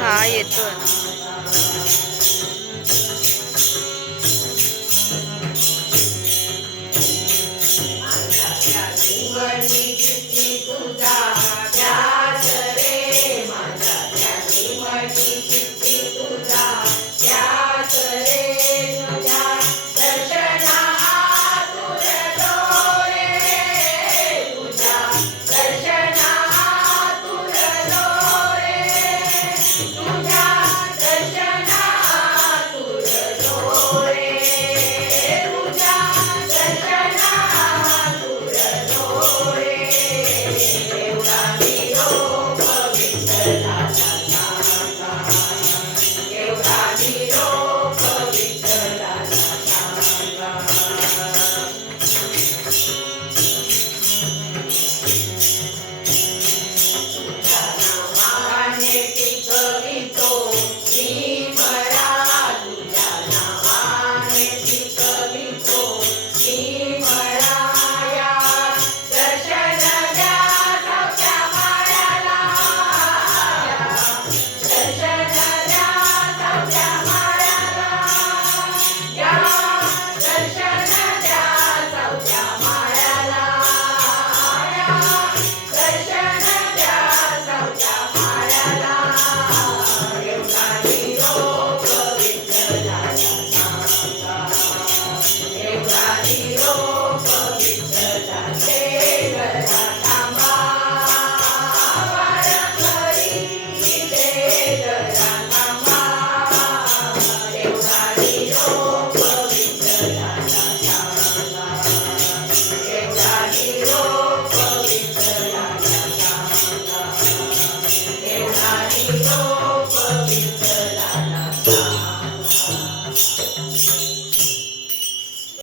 हा येतो worship. Thanks.